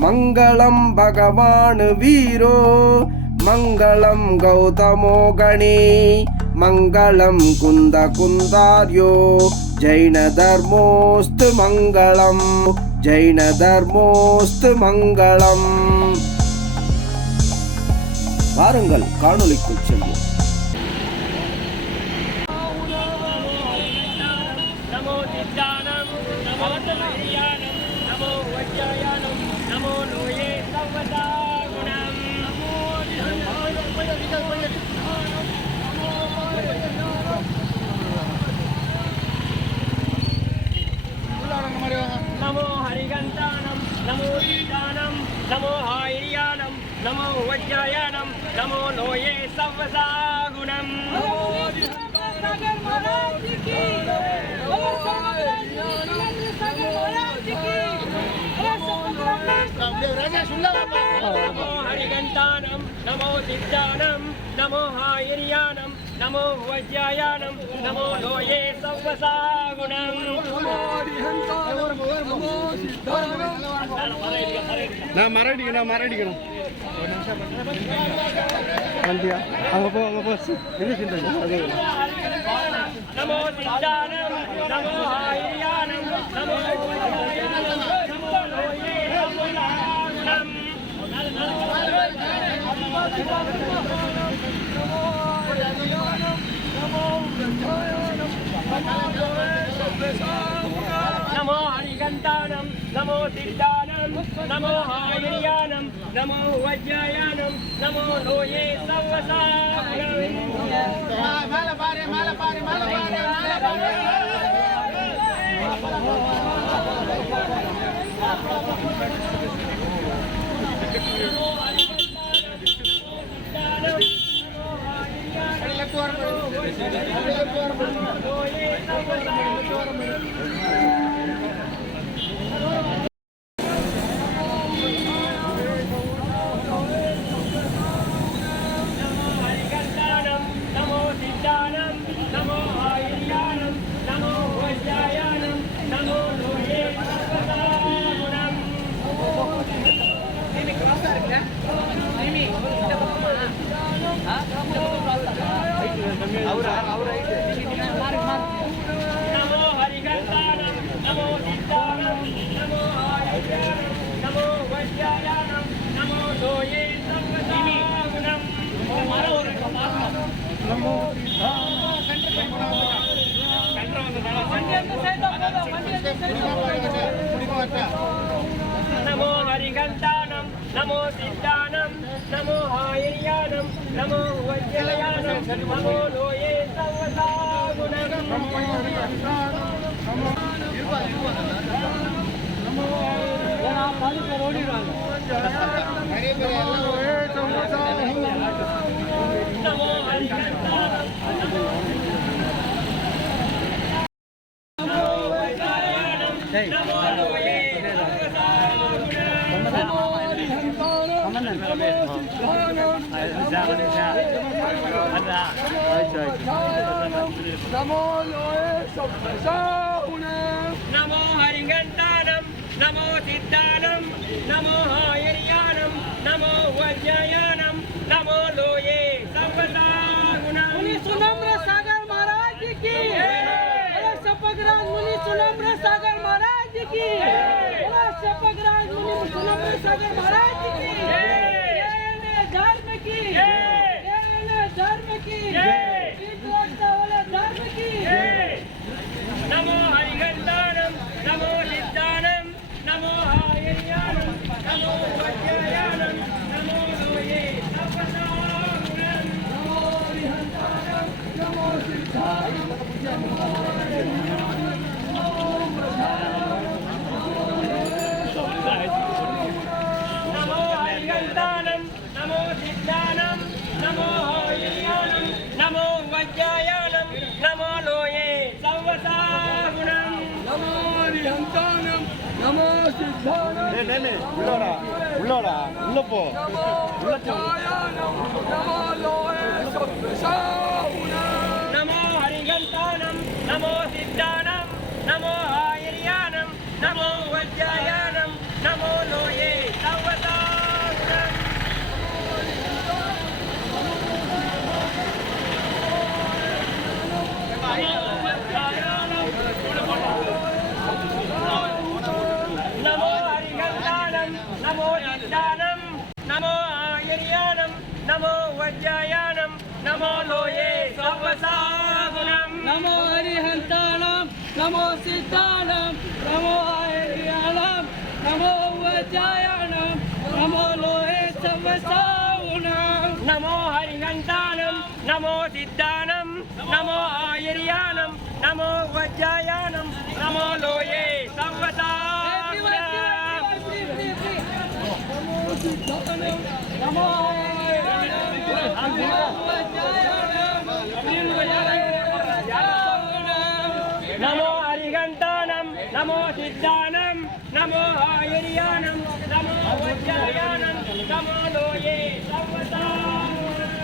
मंगलम भगवान वीरो मंगलम गौतमो गणी मंगलम कुंद कुंदार्यो जैन धर्मोस्तु मंगलम जैन धर्मोस्तु मंगलम। வாருங்கள் காணொளிக்குள் செல்வோம். நமோ சித்தானம் நமோ தமரியானம் நமோ வஜ்ஜாயானம் நமோ லோயே சர்வதா குணம் நமோ ஹரிகந்தானம் நமோ சித்தானம் நமோ ஹாயிரியானம் நமோ வஜ்ஜாயானம் நமோ லோயே சர்வதா குணம்। नमो हरिगंतानम नमो सिद्धानम नमो हायरियानम नमो वज्यायानम नमो लोये सवसागुणम। ना मराठीക്കണം வண்டியா அங்க போ என்ன சொல்றீங்க அது नमो सिद्धानम नमो हायरियानम नमो वज्यायानम नमो लोये सवसागुणम। नमो हरिगंतानम नमो सिद्धानम नमो हायरियानम नमो वज्यायानम नमो लोये सवसागुणम। नमो हरिगंतानम नमो सिद्धानम नमो हायरियानम नमो वज्यायानम नमो लोये सवसागुणम। नमो नमो हरिगंतानम नमो सिद्धानम नमो हायरियानम नमो वज्यायानम नमो लोये सवसागुणम। नमो हरिगंतानम नमो वज्यायानम नमो लोये नमो हरिगंतानम नमो सिद्धानम नमो हायरियानम नमो वज्यायानम नमो लोये सवसागुणम। मुनि सुनम्र सागर महाराज की सपगराज मुनि सुनम्र सागर महाराज की सपगराज मुनि सुनम्र सागर महाराज की धर्म की धर्म की धर्म की। नमो हरिगंतानम नमो सिद्धानम नमो हायरियानम नमो वज्यायानम नमो लोये सवसागुणम। नमो हरिगंतानम नमो सिद्धानम नमो नमो हरिगंतानम नमो सिद्धानम नमो हायरियानम नमो वज्यायानम नमो लोये सवसागुणम। नमो हरिगंतानम नमो सिद्धानम உள்ளோடா உள்ள போ नमो वज्यायानम नमो लोये सवसागुणम। नमो हरिगंतानम नमो सिद्धानम नमो हायरियानम नमो वज्यायानम नमो लोये नमो सिद्धानं नमो आयर्यानं नमो वज्रायानं नमो लोये सर्वसागुणं नमो हरिहंतानं नमो सिद्धानं नमो आयर्यानं नमो वज्रायानं नमो लोहे सर्वसागुणं नमो हरिहंतानं नमो सिद्धानं नमो आयर्यानं नमो वज्रायानं नमो लोये सर्वसागुणं नमो नमो हरिहंतानं नमो सिद्धानं नमो आयर्यानं नमो वज्रायानं नमो लोये सर्वसागुणं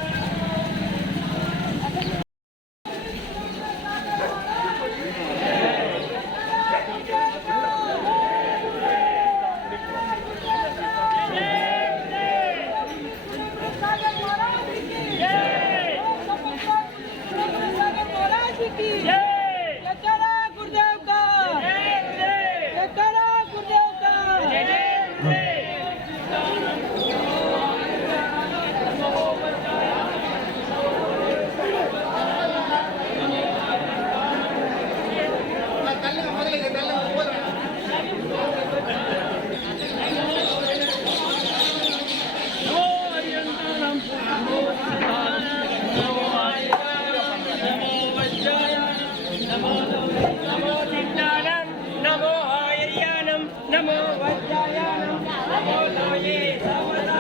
नमो वज्रायानं नमो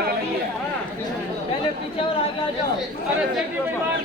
लोये पहले पीछे और आगे आ जाओ अरे देखिए भगवान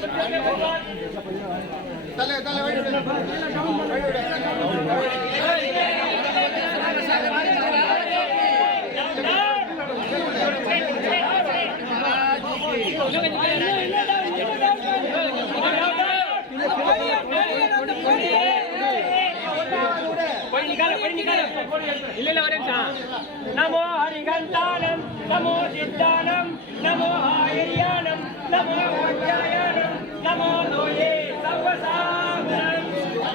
नमो हरिहंतानं नमो सिद्धानं नमो आयर्यानं नमो वज्रायानं नमो लोये सर्वसागुणं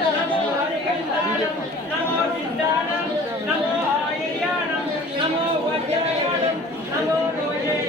नमो हरिहंतानं नमो सिद्धानं नमो आयर्यानं नमो वज्रायानं नमो लोये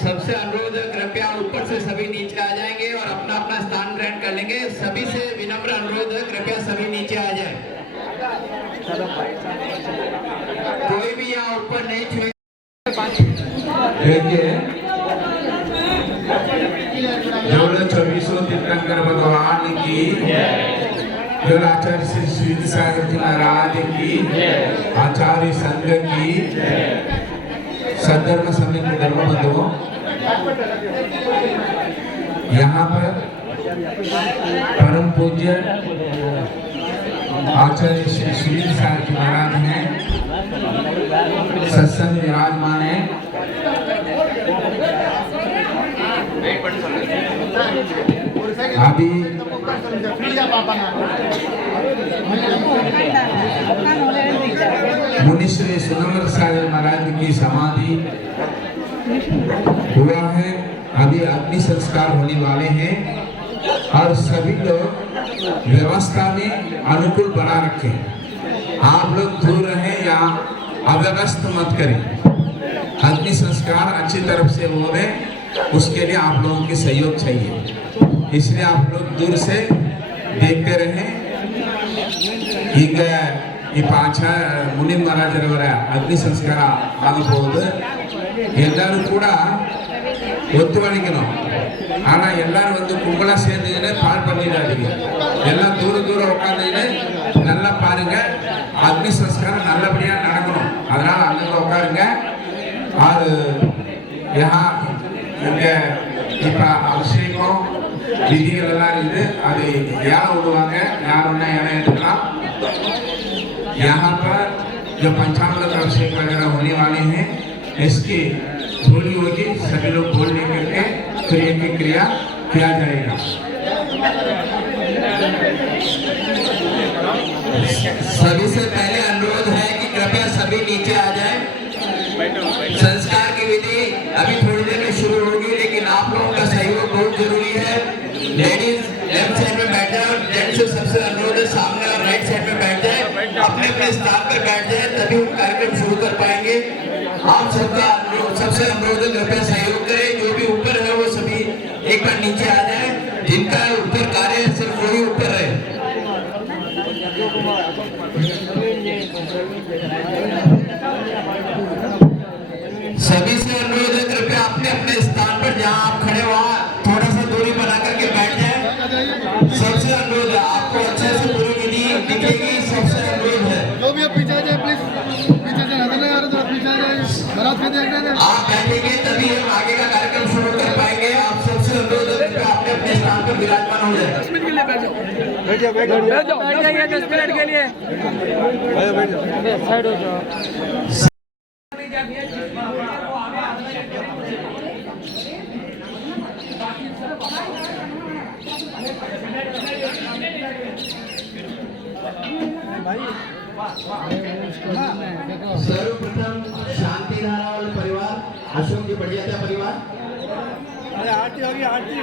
सबसे अनुरोध है कृपया ऊपर से सभी नीचे आ जाएंगे और अपना अपना स्थान ग्रहण कर लेंगे। सभी से विनम्र अनुरोध है कृपया सभी नीचे आ जाए। कोई भी यहाँ ऊपर नहीं छुए। देखिए जोड़ो 26 तीर्थंकर भगवान की, आचार्य श्री सागर जी महाराज की, आचार्य संघ की सदर्म समय के धर्म बंधुओं, यहाँ पर परम पूज्य आचार्य श्री सुनील साहब जी महाराज हैं, सत्संग विराजमान है। अभी मुनि श्री सुनंदर सागर महाराज की समाधि हुआ है, अभी अग्नि संस्कार होने वाले हैं और सभी लोग व्यवस्था में अनुकूल बना रखें। आप लोग दूर रहें या अव्यवस्थ मत करें। अग्नि संस्कार अच्छी तरफ से हो रहे, उसके लिए आप लोगों की सहयोग चाहिए, इसलिए आप लोग दूर से देखते रहें। ಈಗ ಈ ಪಾಚ ಮುನಿ ಮಹಾರಾಜರವರ ಅಗ್ನಿ ಸಂಸ್ಕಾರ ಆಗಬಹುದು. ಎಲ್ಲರೂ ಕೂಡ ஒத்துழைக்கணும். ஆனா எல்லாரும் வந்து கும்பலா சேர்ந்துக்கிட்டு பால் பண்ணிடாதீங்க. எல்லாம் தூர தூரம் உட்காந்துக்கிட்டு நல்லா பாருங்க. அக்னி சம்ஸ்காரம் நல்லபடியா நடக்கணும். அதனால அங்க உட்காருங்க. அது யஹா இங்க இப்ப அபிஷேகம் விதிகள் எல்லாம் இருக்குது. அது யாரை விடுவாங்க, யார் ஒன்னா இடம் எடுக்கலாம். यहाँ पर जो पंचामृत अभिषेक वगैरह होने वाले हैं, इसकी बोली होगी, सभी लोग बोल लेकर के फिर इनकी क्रिया किया जाएगा। सभी से पहले अनुरोध है कि कृपया सभी नीचे आ जाएं। संस्कार की विधि अभी थोड़ी देर में शुरू होगी, लेकिन आप लोगों का सहयोग बहुत जरूरी है। लेडीज लेफ्ट साइड में बैठ जाए और जेंट्स से सबसे अनुरोध है सामने और राइट साइड में बैठ जाए, अपने अपने स्थान पर बैठ जाए, तभी हम कार्यक्रम शुरू कर पाएंगे। आप सबका सबसे अनुरोध है कृपया सहयोग करें। जो भी ऊपर है वो सभी एक बार नीचे आ जाए। जिनका ऊपर कार्य है सिर्फ वही ऊपर रहे। सभी से अनुरोध है कृपया अपने अपने स्थान पर जहां आप खड़े वहां थोड़ा सा दूरी बना करके बैठ जाए। सबसे अनुरोध है, आपको अच्छे से पूरी विधि दिखेगी। सबसे अनुरोध है जो भी आप पीछे आ जाए प्लीज, पीछे से नजर नहीं आ रहा तो पीछे आ जाए। बारात में देख रहे हैं आप बैठेंगे तभी हम आगे का कार्यक्रम शुरू कर पाएंगे। आप सबसे अनुरोध है कृपया अपने अपने स्थान पर विराजमान हो जाए। 10 मिनट के लिए बैठ जाओ, बैठ जाओ, बैठ जाओ, बैठ जाइए 10 मिनट के लिए। बैठ जाओ, साइड हो जाओ। सर्वप्रथम शांति नारायण परिवार, अशोक जी बढ़िया था परिवार। अरे आरती होगी, आरती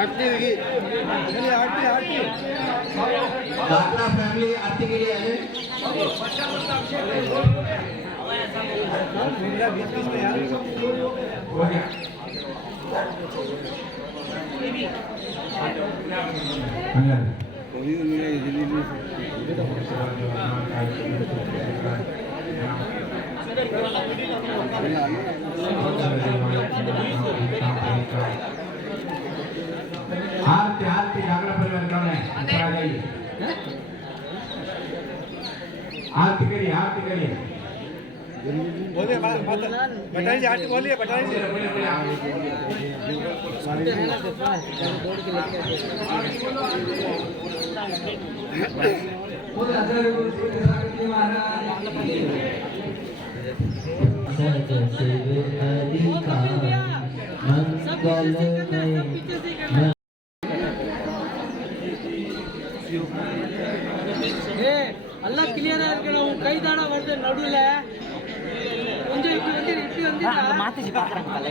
आरती होगी, चलिए आरती आरती। दाखला फैमिली आरती के लिए आए। बीच में यार हो गया। आरती आरती जागरण परिवार कौन है? ऊपर आ जाइए। आरती करिए, आरती करिए। बोलिए बटाई जी, आरती बोलिए बटाई जी। ಅಲ್ಲ ಕ್ಲಿಯರ್ ಆಗಿ ನಾವು ಕೈ ದಾಡ ಬರ್ದೆ ನಡುಲೆ ಒಂದು ಇಟ್ಟು ಮಾತಿಸಿ ಪಾಕರಂಗಲ್ಲ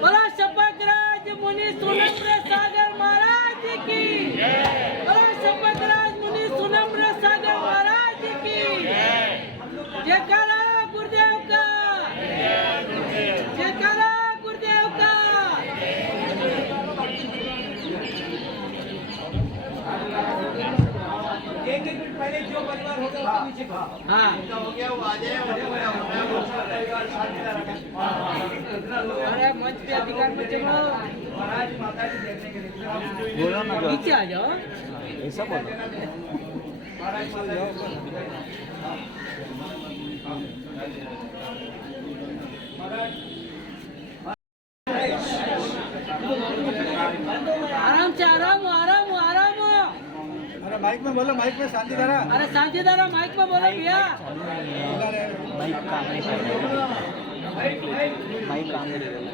बोला शपथ राज मुनि हाँ अरे मंच पे अधिकार में चलो नीचे आ जाओ ऐसा बोलो आराम से आराम आराम आराम अरे माइक में बोलो माइक में शांति करा अरे शांतिदारा माइक में बोलो भैया माइक काम नहीं कर रहा माइक काम नहीं कर रहा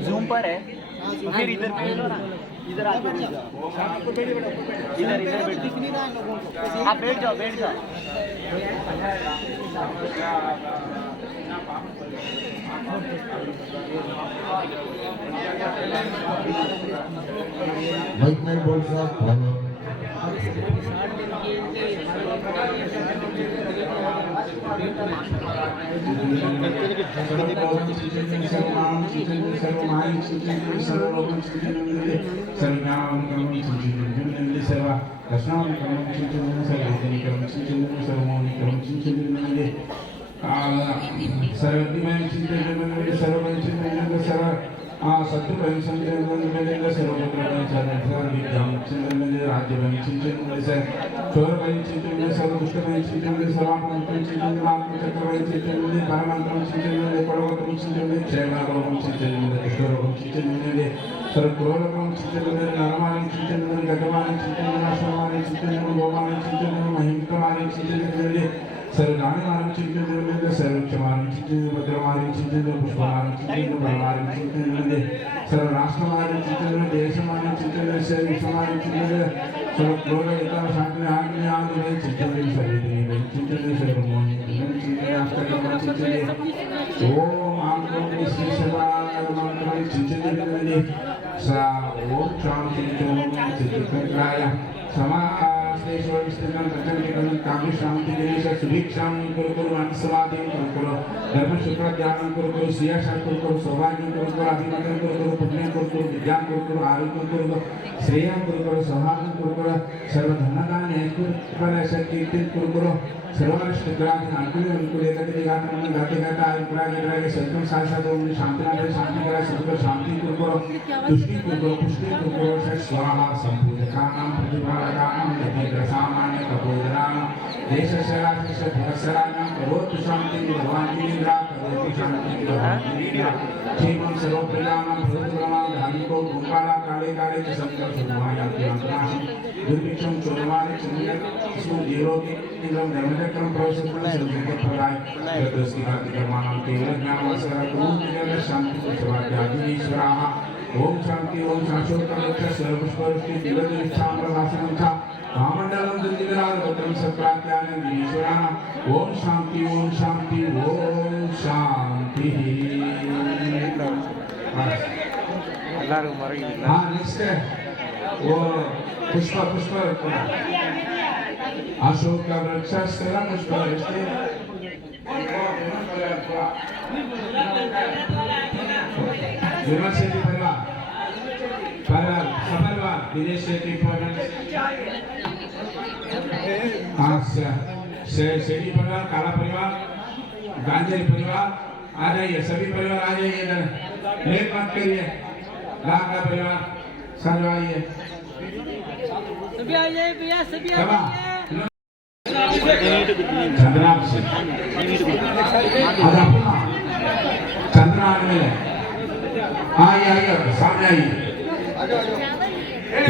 जूम पर है तो फिर इधर बैठो ना इधर आके बैठ जाओ इधर इधर बैठ दिख नहीं रहा है लोगों को आप बैठ जाओ माइक में बोल साहब सर्वदानवारं चिंतन सर्वक्षमारं चिंतन भद्रमारं चिंतन पुष्पमारं चिंतन बलवारं चिंतन सर्वराष्ट्रमारं चिंतन देशमारं चिंतन सर्वविश्वमारं चिंतन सर्वक्रोधयता शांति आज्ञा आदि चिंतन सर्वदेव चिंतन सर्वमोहि चिंतन अष्टकम चिंतन ओम आंगो श्री सदा मंत्र चिंतन सा ओम शांति चिंतन समा श्रेष्ठ विष्णु तत्व निगम काव्य शांति देश सुभिक्षाम कुरकुरु अंशवादी कुरकुरु धर्म शुक्र ज्ञान कुरकुरु सियाशा कुरकुरु सौभाग्य कुरकुरु अभिमतन कुरकुरु पुण्य कुरकुरु विज्ञान कुरकुरु आरोग्य कुरकुरु श्रेय कुरकुरु सौभाग्य कुरकुरु सर्वधनदान कुरकुरु शक्ति कुरकुरु सर्वश्रेष्ठ ग्राम अनुकूल अनुकूल एकति गाता गाते गाता आयुरागे सत्यम साक्षात ओम शांति शांति करा सुख शांति कुरकुरु तुष्टि कुरकुरु पुष्टि कुरकुरु स्वाहा संपूर्णकानां प्रतिभाकानां सामान्य कपोदनां देशशराशिष भरसराणां करोतु शांति भगवान निद्रा करोतु शांति भगवान क्षेमं सर्वप्रजानां भूतग्रमां धार्मिको गोपाला काले काले च संकल्प सर्वायाति अंतराशि दुर्भिक्षं चोरमाने चंद्र स्मु देवोके निगम धर्मचक्रम प्रवेशं सर्वके फलाय यतस्ति कर्माणां केवल ज्ञानवसरा कुरुते शांति सर्वात्यादि ईश्वराः ओम शांति ओम शाश्वत सर्वस्पर्शि दिव्यनिष्ठां प्रभासनं च महामंडलम दुर्दिविराज गोत्रम सप्रात्यानं ईश्वराः ओम शांति ओम शांति ओम शांति ಎಲ್ಲರೂ ಮರಗಿ हाँ नेक्स्ट है वो पुष्प पुष्प अशोक का वृक्ष स्थला पुष्प इसलिए विमल शेट्टी परिवार परिवार दिनेश शेट्टी हाँ शेट्टी परिवार काला परिवार गांजेल परिवार आ जाइए सभी परिवार आ जाइए इधर लेट मत करिए लागा परिवार सजवाइए सभी आ जाइए भैया सभी आ जाइए चंद्राम से चंद्राम में आइए सामने आइए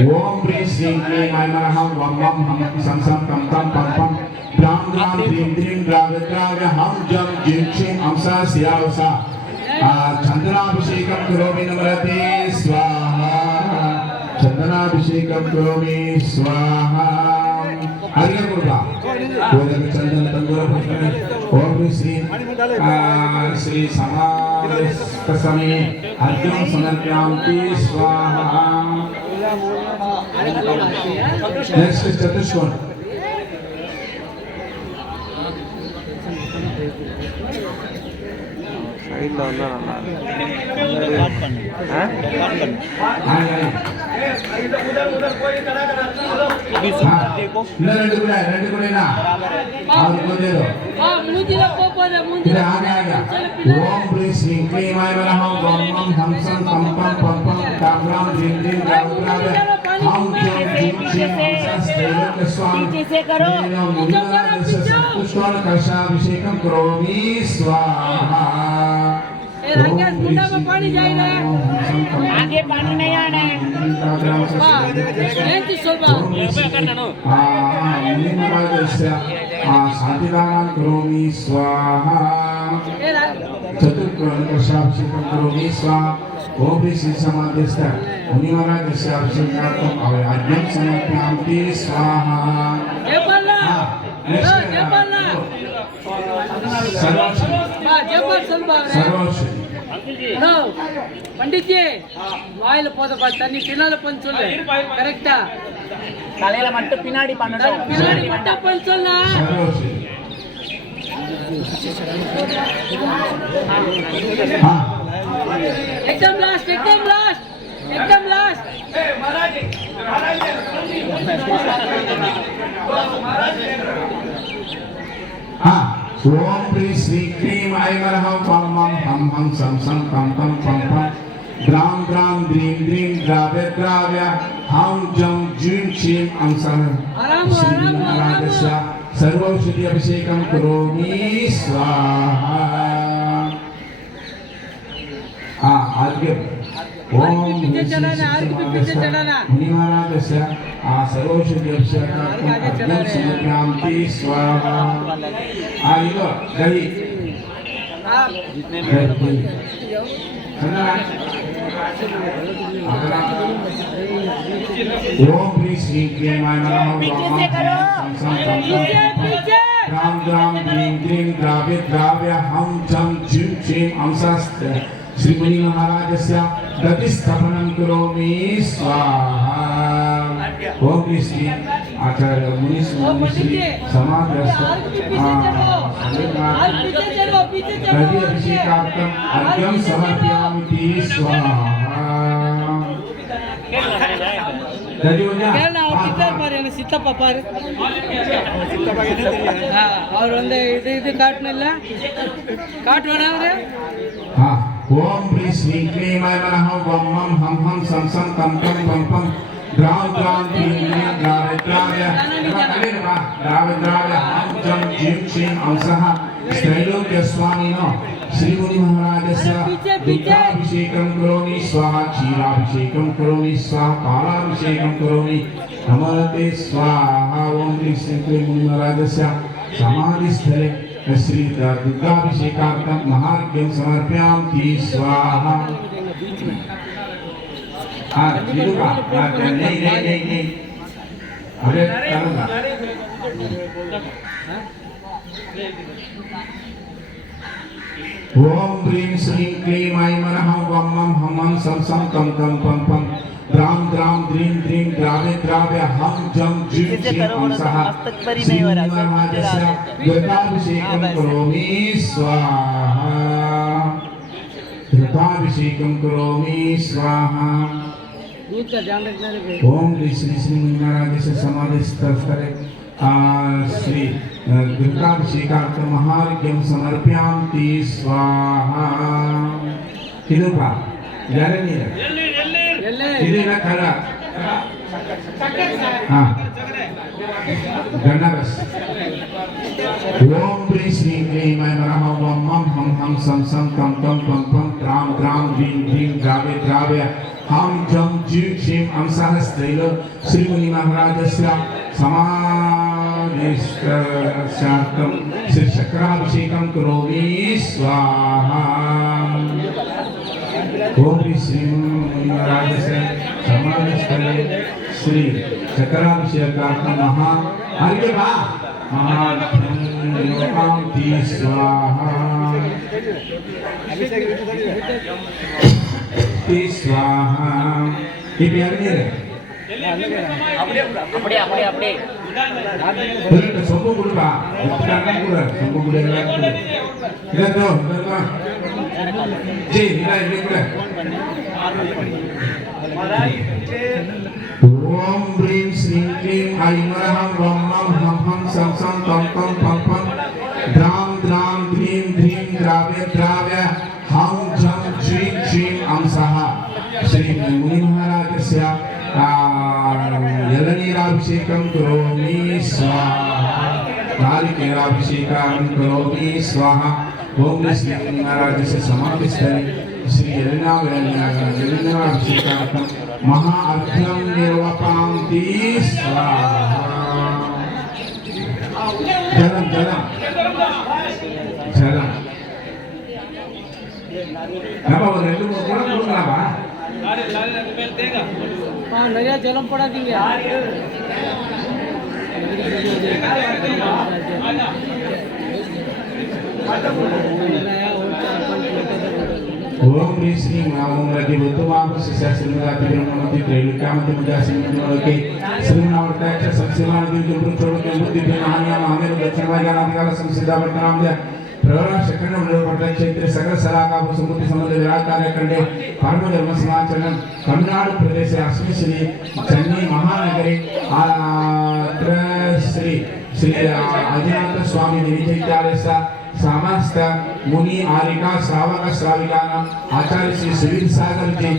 ओम प्री श्री क्लीं ऐं नमः वम वम हम सम सम तम तम पम पम ग्राम ग्राम द्रीं द्रीं द्राव्य द्राव्य हम जम जिं छिं अंसा सियावसा चंदनाभिषेकं करोमि नमरते स्वाहा चंदनाभिषेकं करोमि स्वाहा आगे बोलबा गोदक चंदन तंगुर पुष्प ओम श्री श्री समावेश समय अर्घ्यं समर्पयामि स्वाहा नेक्स्ट चतुष्कोण कलशाभिषेकम करोमि स्वाहा। पानी जाएगा, आगे पानी नहीं आना है। शांतिदानं करोमि स्वाहा। चतुर्कलशाभिषेकं करोमि स्वाहा। ओम श्री समाधिस्थ मुनि महाराजस्य अभिषेकार्थम् आज्ञां समर्पयामि स्वाहा। पंडित जी वायल तन्नी पिनाल पंचोल करेक्टा தலையில மட்டும் பின்னாடி பண்ணணும், पिनाडी मट्टा पंचोल एकदम लास्ट एकदम लास्ट एकदम लास्ट। हाँ ओम श्री क्लीम ऐमरः पम मम हम सम सम पम पम पम पम ग्राम ग्राम द्रीम द्रीम द्राव्य द्राव्य हम जम जुम चीम अंसः श्री महाराजस्य सर्वौषधि अभिषेकं करोमि स्वाहा। हाँ आगे ओम मुनि महाराजस्य सर्वौषधि अभिषेकार्थं समर्पयामि स्वाहा। आइलो दही ओम श्री क्लीमाय नमः ग्राम ग्राम द्रीम द्रीम द्राव्य द्राव्य हम जम जुम चीम अंसस्त श्री मुनि महाराजस्य गतिस्थापनं करोमि स्वाहा। ओम श्री आचार्य मुनि श्री समाधस्थ नदी अभिषेकार्थम् अर्घ्यं समर्पयामि स्वाहा। सीता और ಇದು ಕಾಟ್ನೆಲ್ಲ ಕಾಟ್ವನವ್ರೆ। हाँ ओम श्री क्लीमाय नमः वम मम हम सम सम कम कम पम पम ग्राम ग्राम द्रीम द्राव्य द्राव्य हम जम जीम चीम अंसः त्रैलोक्य स्वामिनो श्री मुनि महाराजस्य दुग्धाभिषेकं करोमि स्वाहा। क्षीराभिषेकं करोमि स्वाहा। कालाभिषेकं करोमि नमस्ते स्वाहा। ओम श्री मुनि महाराजस्य समाधिस्थले श्री दुग्धाभिषेकार्थं महार्घ्यं समर्पयामि स्वाहा। नहीं अरे करूँगा। ओम ह्रीं श्रीं क्लीं ऐं मनः वं मं हम सम सम कम कम पम पम ग्राम ग्राम द्रीं द्रीं द्राव्य द्राव्य हम जम जुम चीम अंसः श्री महाराजस्य घृताभिषेकं करोमि स्वाहा। घृताभिषेकं करोमि स्वाहा। ओम श्री श्री महाराजस्य समाधिस्थ स्थले श्री घृताभिषेकार्थं महार्घ्यं समर्पयामि स्वाहा। इदुपा यारनीर इदेना करा हाँ गणबस। ओम श्री क्लीं ऐं नमः वं मं हम सम सम कम कम पम पम ग्राम ग्राम द्रीं द्रीं द्राव्य द्राव्य हम जम जीव चीम अंसः त्रैलोक्य श्री मुनि महाराजस्य समाधिस्थार्थं श्री चक्राभिषेकं करोमि स्वाहा। ओम श्री मुनि महाराजस्य समाधिस्थले श्री चक्राभिषेकार्थं महार्घ्यं स्वाहा। स्वाहा। ये प्यार नहीं है அப்படியே அப்படியே அப்படியே Boleh sombong dulu Pak, bukan kurang, sombong boleh kurang. Lihat tuh, Ji, ini boleh. Om Brim Srim Klim Aim Raham Ram Ram Ham Ham Sam Sam Tam Tam Pam Pam Dram Dram Drim Drim Dravya Dravya Ham Jam Jrim Jrim Amsaha Shri Muni Maharajasya Yalanirabhishekam Karomi Swaha Narikirabhishekam Karomi Swaha Om Shri Muni Maharajasya Samadhisthari Shri Yalanirabhishekam Mahaartyam Nirvapanti Swaha. Jalan. Kenapa orang itu mau pulang kenapa? नया जलम पड़ा देंगे Om Rizki Ngomong Lagi Butuh Maaf Sisa Srimati Brahmati Trilika Mati Mujasi Mujasi Srimana Warta Samsima Nadi Jumur Choro Kembut Di Pinahanya Mahamir Dachin Vajana Tinggal Samsida Bertanam Dia Prara Shakana Mulu Warta Chetri Sagar Salaka Sumuti Samudra Virat Karya Kande Parma Dharma Samacharan Tamil Nadu Pradesh Asmi Shri Chennai Mahanagari Shri Ajinatha Swami Nirichaityalayasa समस्त मुनि आरिका श्रावक श्राविकानां आचार्य श्री सुवीर सागर जी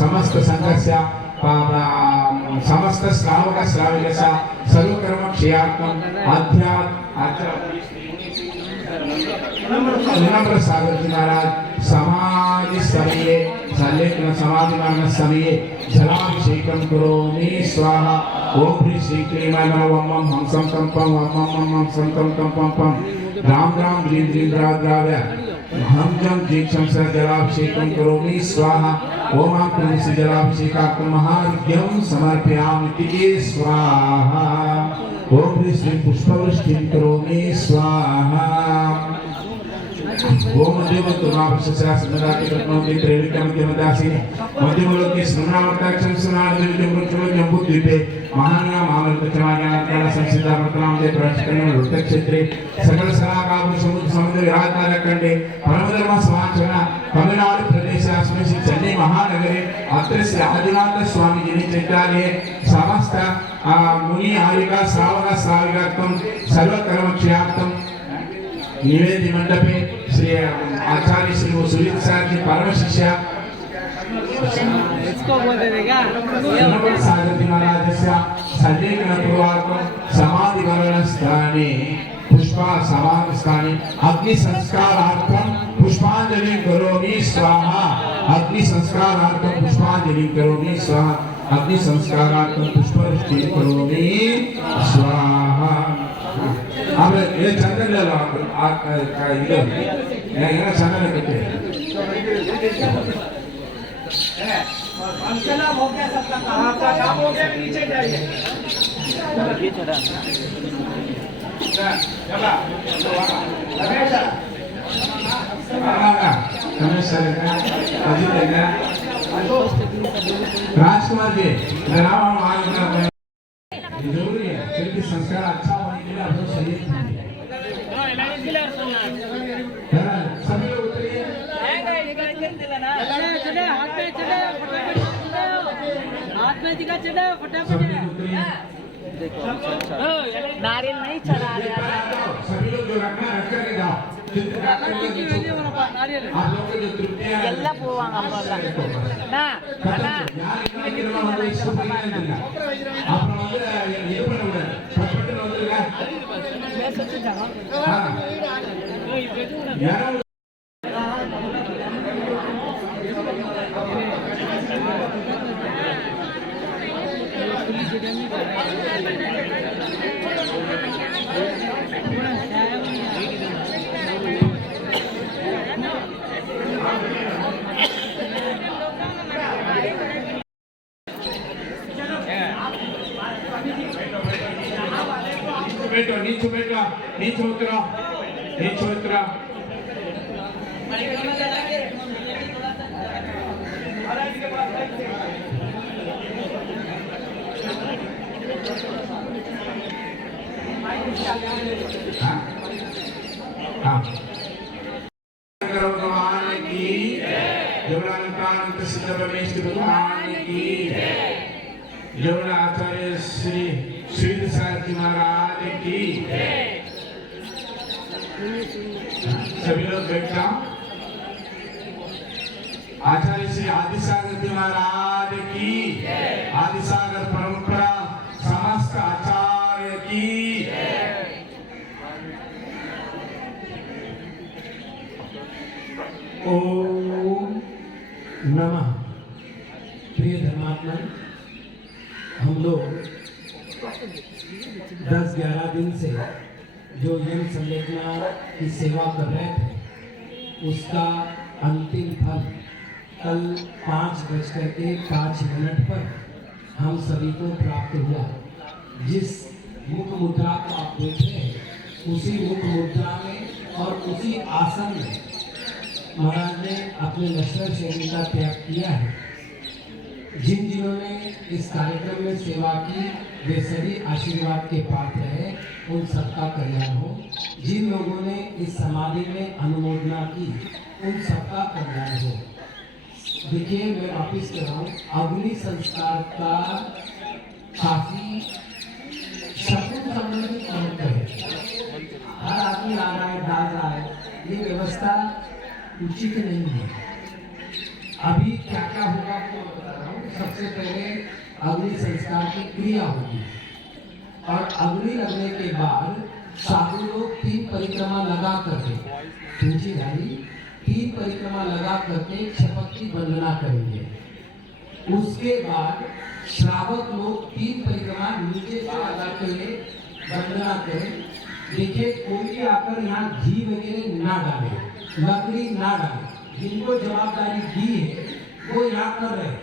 समस्त संघस्य समस्त श्रावक श्राविकस्य सर्वकर्म क्षयार्थम विनम्र सागर जी महाराज समाधि समये सल्लेखन समाधि मरण समये जलाभिषेकं करोमि स्वाहा ओम ह्रीं श्री क्लीं ऐं नमः वं वं हं सं तं पं वं वं वं वं सं तं तं पं पं राम राम ह्रीं ह्रीं द्राव्य हम जं जीक्षं स जलाभिषेकं करोमि स्वाहा ओम आं श्री जलाभिषेकार्थं महार्घ्यं समर्पयामि इति स्वाहा ओम ह्रीं श्री पुष्पवृष्टिं करोमि स्वाहा ओम देवतुमाभिषेकं स्मराति रत्नों त्रिविक्रम के मदासी मध्यमलोक के स्मरणावताक्षं स्मरणादि विजयमुच्चलो जम्बूद्वीपे महानिया महामृतचमाज्ञानात्यान संसिद्धा वर्तनाम दे प्रश्करण रुक्त क्षेत्रे सकल सलाकापुर समुद्र समुद्र विराजकारकंडे परमधर्म समाचरण तमिलनाडु प्रदेश अस्मिन् श्री चेन्नई महानगरे अत्र श्री आदिनाथ स्वामी जी चैत्यालये समस्त मुनि आर्यका श्रावक श्राविकार्थं सर्वकर्मक्षयार्थं निवेदि मंडपे श्री आचार्य श्री सुरीत सागर जी परम शिष्य इसको बोल देगा सागर जी महाराजस्य सल्लेखन पूर्वार्कं समाधि मरण स्थाने पुष्पा समाधि स्थाने अग्नि संस्कारार्थं पुष्पांजलि करोमि स्वाहा अग्नि संस्कारार्थं पुष्पांजलि करोमि स्वाहा अग्नि संस्कारार्थं पुष्पवृष्टि करोमि स्वाहा अब ये चंदन ले लो आप इधर ये चंदन लेके फंक्शन हो गया सबका काम हो गया नीचे जाइए ये चढ़ा चला राजकुमार जी जरूरी है क्योंकि संस्कार अच्छा होने के लिए आपको शरीर सभी लोग उतरिए चले हाथ में चले हाथ में दिखा चले फटाफट देखो नारियल नहीं चढ़ा रहे सभी लोग जो रखना रख करके जाओ आप लोग जो तृप्तियां ಎಲ್ಲ போவாங்க அப்பಲ್ಲ நா அண்ணா அப்புறம் வந்து இது பண்ண கூடாது பட்டத்துல வந்துருங்க யாரோ नीचे उतरो जवळ आचार्य श्री श्री सारथी महाराज की सभी लोग बैठ जाओ। आचार्य श्री आदिसागर जी महाराज की आदिसागर परंपरा समस्त आचार्य की ओम नमः। प्रिय धर्मात्मन, हम लोग 10-11 दिन से जो यंग संवेदना की सेवा कर रहे थे उसका अंतिम फल कल 5:05 पर हम सभी को प्राप्त हुआ। जिस मुख मुद्रा को आप देख रहे हैं उसी मुख मुद्रा में और उसी आसन में महाराज ने अपने नश्वर शरीर का त्याग किया है। जिन जिन्होंने इस कार्यक्रम में सेवा की वे सभी आशीर्वाद के पात्र हैं, उन सबका कल्याण हो। जिन लोगों ने इस समाधि में अनुमोदना की उन सबका कल्याण हो। देखिए, मैं वापिस कर रहा हूँ, अग्नि संस्कार का काफी शकुन संबंधित महत्व है। हर आदमी आ रहा है, डाल रहा है, ये व्यवस्था उचित नहीं है। अभी क्या क्या होगा तो मैं बता रहा हूँ। सबसे पहले अग्नि संस्कार की क्रिया होगी और अग्नि लगने के बाद साधु लोग 3 परिक्रमा लगा करके तुलसी धारी 3 परिक्रमा लगा करके शपथ की वंदना करेंगे। उसके बाद श्रावक लोग 3 परिक्रमा नीचे से लगाते हुए वंदना करें। देखिए, कोई भी आकर यहाँ घी वगैरह ना डाले, लकड़ी ना डाले। जिनको जवाबदारी दी है वो यहाँ कर रहे हैं।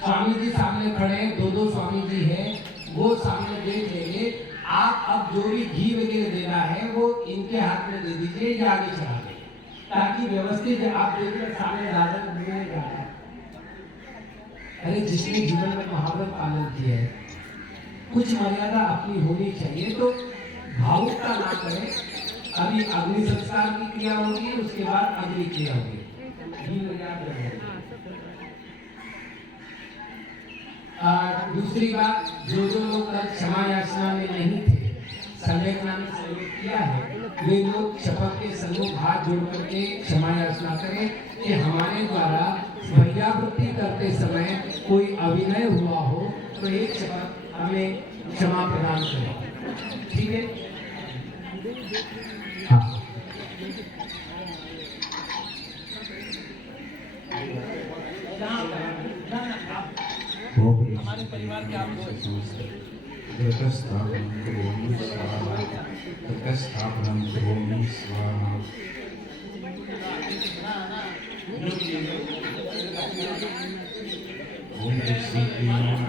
स्वामी जी सामने खड़े हैं, 2 स्वामी जी हैं, वो सामने देख लेंगे। आप अब जो भी घी वगैरह देना है वो इनके हाथ में दे दीजिए या आगे चला दें, ताकि व्यवस्थित आप देखिए सामने राजा मिल रहा है। अरे जिसने जीवन में महाव्रत पालन किया है, कुछ मर्यादा अपनी होनी चाहिए, तो भावुकता ना करें। अभी अग्नि संस्कार की क्रिया होगी, उसके बाद अग्नि क्रिया होगी। दूसरी बात, जो लोग कल क्षमा याचना में नहीं थे, संलेखना में सहयोग किया है, वे लोग शपथ के सम्मुख हाथ जोड़ करके क्षमा याचना करें कि हमारे द्वारा भैयावृत्ति करते समय कोई अभिनय हुआ हो तो एक शपथ हमें क्षमा प्रदान करें। ठीक है? हाँ। हमारे परिवार के आप स्थापनं करोमि स्वाहा, स्थापनं करोमि स्वाहा। ओम श्री नमः।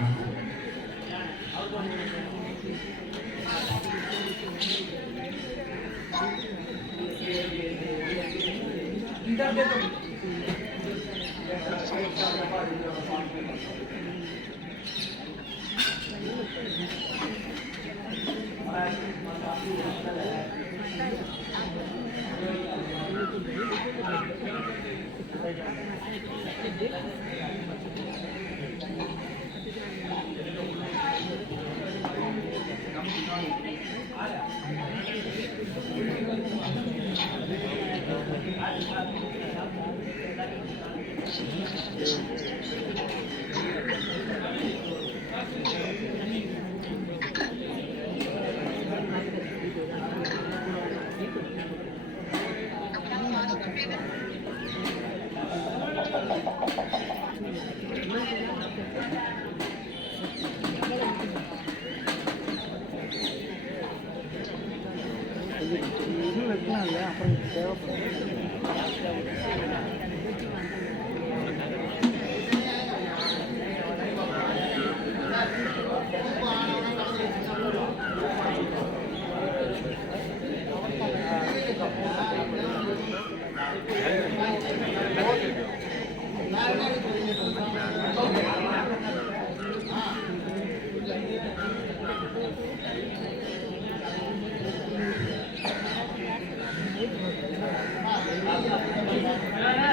हाँ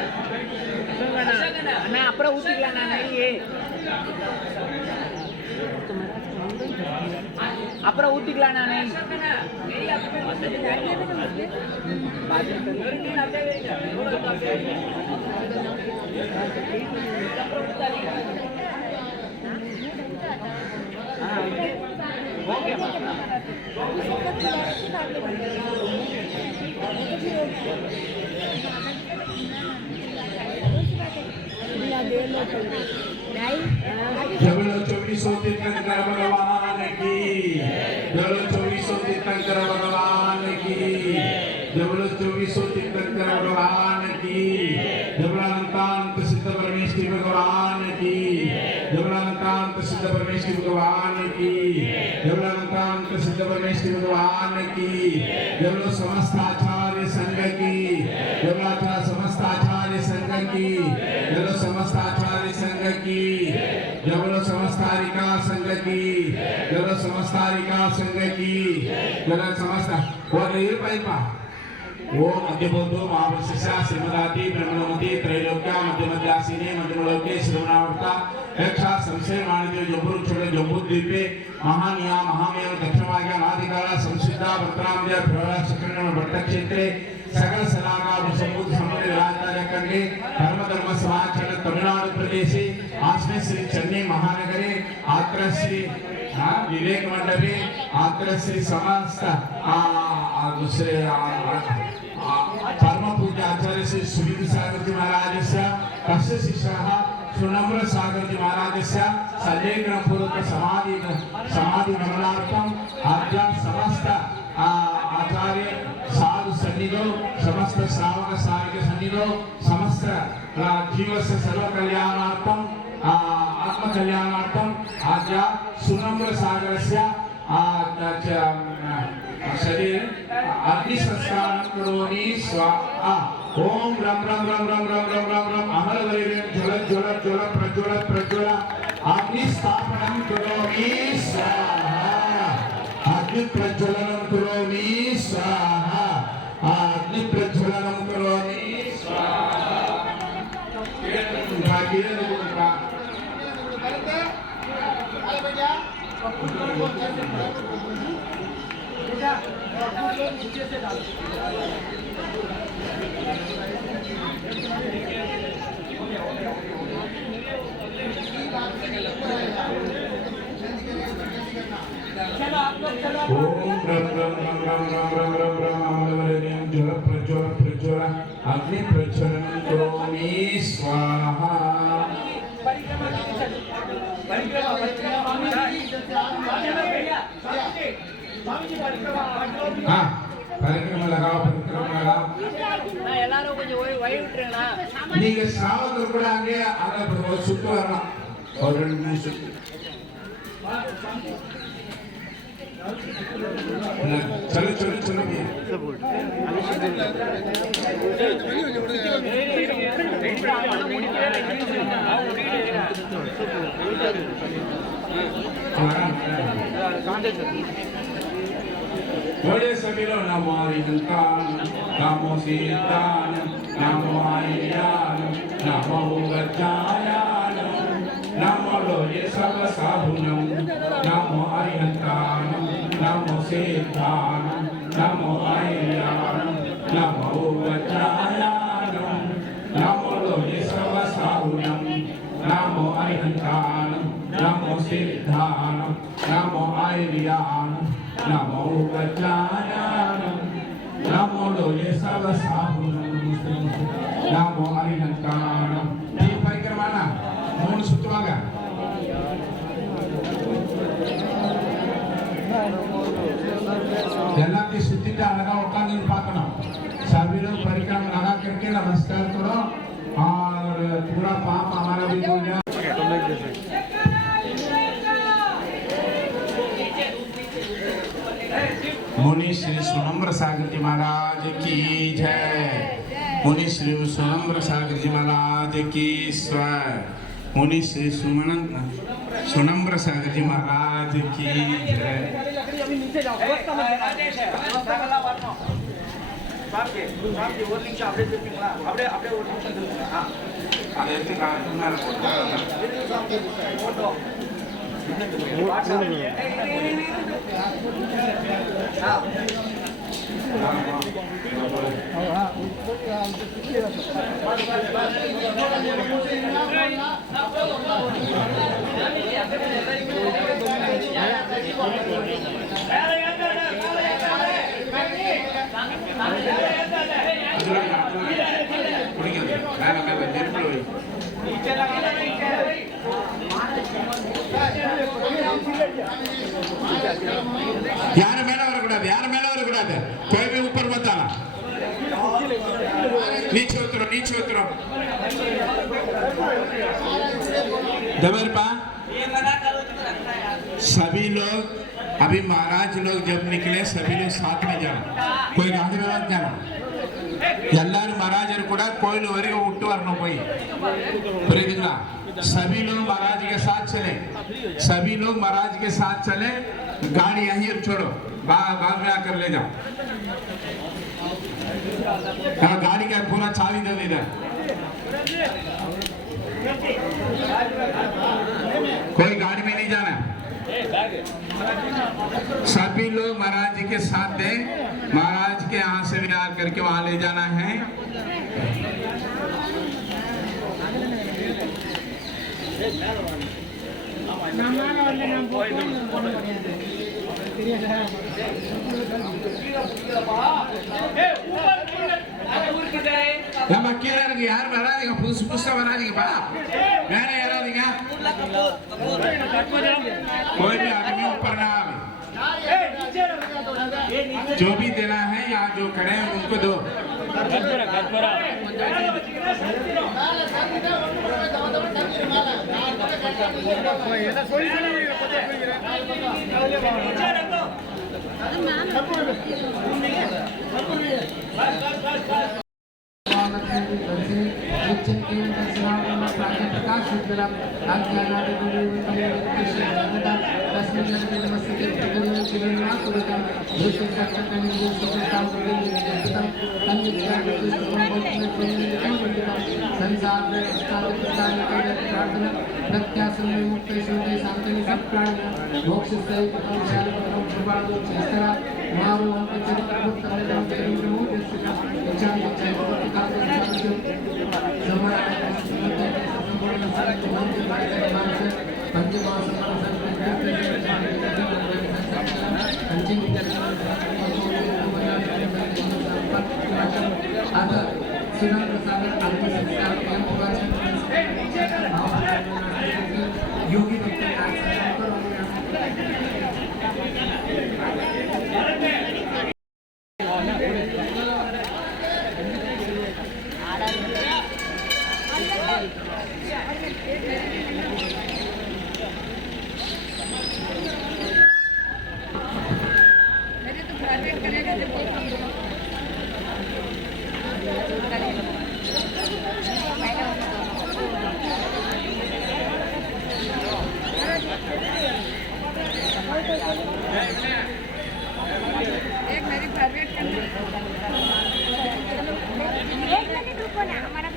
அப்புறம் ஊத்திக்கலாம் நானே ஓகே जबलो 2400 तीर्थंकर भगवान की जबलो 2400 तीर्थंकर भगवान की जबलो 2400 तीर्थंकर भगवान की जबलानंतांत सिद्ध परमेश्वरी भगवान की जबलानंतांत सिद्ध परमेश्वरी भगवान की जबलानंतांत सिद्ध परमेश्वरी भगवान की जबलो समस्त आचार्य संघ की जबलाचार्य समस्त आचार्य संघ की जबलो समस्त आचार्य संघ की जबलो समस्तारिका संघ की जबलो समस्तारिका संघ की जबलो समस्त वो नहीं पाइपा वो मध्यबोधो महावशिष्या श्रीमदाति ब्रह्मणोमति त्रैलोक्या मध्यमध्यासिनी मध्यमलोके श्रवणावर्ता रक्षा संशय वाणिज्य जम्बूर छोटे जम्बूद्वीपे महानिया महामेव दक्षिणवाग्या नादिकाला संसिद्धा वर्तनामय प्रवास चक्रण भट्टक्षेत्रे सकल सलागा विसंबुद्ध संपन्न विराजमान करके धर्म समाचरण तमिलनाडु प्रदेशे आस्मे श्री चेन्नई महानगरे आत्र श्री विवेक मंडपे आत्र श्री समस्त दूसरे परम पूज्य आचार्य श्री सुनील सागर जी महाराज से तस्य शिष्यः सुनम्र सागर जी महाराज से सलेग्न पूर्वक समाधि नमनार्थम आद्या समस्त आचार्य साधु सन्निधो समस्त श्रावक साधक सन्निधो समस्त जीवस्य सर्व कल्याणार्थम आत्म कल्याणार्थम आद्या सुनम्र सागरस्य शरीर अग्नि संस्कार करोमि स्वाहा ओम रम रम रम रम रम रम रम रम अमर वैरम ज्वल ज्वल ज्वल प्रज्वल प्रज्वल अग्नि स्थापनम करोमि स्वाहा अग्नि प्रज्वलनम करोमि स्वाहा अग्नि प्रज्वलनम करोमि स्वाहा अग्नि प्रज्वलनम करोमि स्वाहा परिक्रमा लगाओ எல்லாரும் கொஞ்சம் வழி விட்டுருங்கண்ணா நீங்க சாவதற்கு கூட அங்கே அங்க சுத்து வரலாம் ஒரு 2 நிமிஷம் चलो चलो चलो बोले सभी लोग नमो हरिहंतान नमो सीतान नमो आर्यान नमो गजायान नमो लोये सब साधुनम नमो हरिहंतान नमो सीतान नमो आर्यान नमो गजायान नमो लोये सब साधुनम नमो हरिहंतान नमो सीतान नमो आर्यान नमो गजानन नमो लोये सब साधुनम नमो हरिहंतान ಈ ಪರಿಕ್ರಮನ 3 ಸುತ್ತುವಾಗ எல்லாத்தையும் சுத்திட்டு அழகா உட்காந்து பார்க்கணும் सभी लोग परिक्रमा लगा करके नमस्कार करो और पूरा पाप हमारा भी हो जाए मुनि श्री सुनम्र सागर जी महाराज की जय मुनि श्री सुनम्र सागर जी महाराज की स्वय मुनि श्री सुनम्र सागर जी महाराज की जय ஒரு நிமிஷம் அப்படியே திருப்பிங்களா அப்படியே ஒரு நிமிஷம் திருப்பிங்களா அதை எடுத்து நான் போட்டோ மேல மேல நெருப்புல வை. யாரும் மேல வரக்கூடாது, யாரும் மேல வரக்கூடாது. कोई भी ऊपर मत आना, नीचे उतरो, नीचे उतरो. दबर पा सभी लोग, अभी महाराज लोग जब निकले सभी लोग साथ में जाना, कोई गाड़ी में मत जाना. எல்லாரும் महाराजर கூட கோயில் வரைக்கும் விட்டு வரணும் போய், புரியுதுங்களா? सभी लोग महाराज के साथ चले, सभी लोग महाराज के साथ चले. गाड़ी यहीं छोड़ो, बाद में आकर ले जाओ. गाड़ी का पूरा चाबी दे इधर. कोई गाड़ी में नहीं जाना. सभी लोग महाराज जी के साथ दे. महाराज के यहाँ से विहार करके वहां ले जाना है. நம்ம கீழே இருக்கு, யாரும் வராதீங்க, புதுசு புதுசா வராதீங்கப்பா. வேற யாராதீங்க, कोई भी आदमी ऊपर ना आवे. जो भी देना है यहाँ जो खड़े हैं उनको दो. एक मेरी फेवरेट कंट्री, एक मिनट रुको ना, हमारा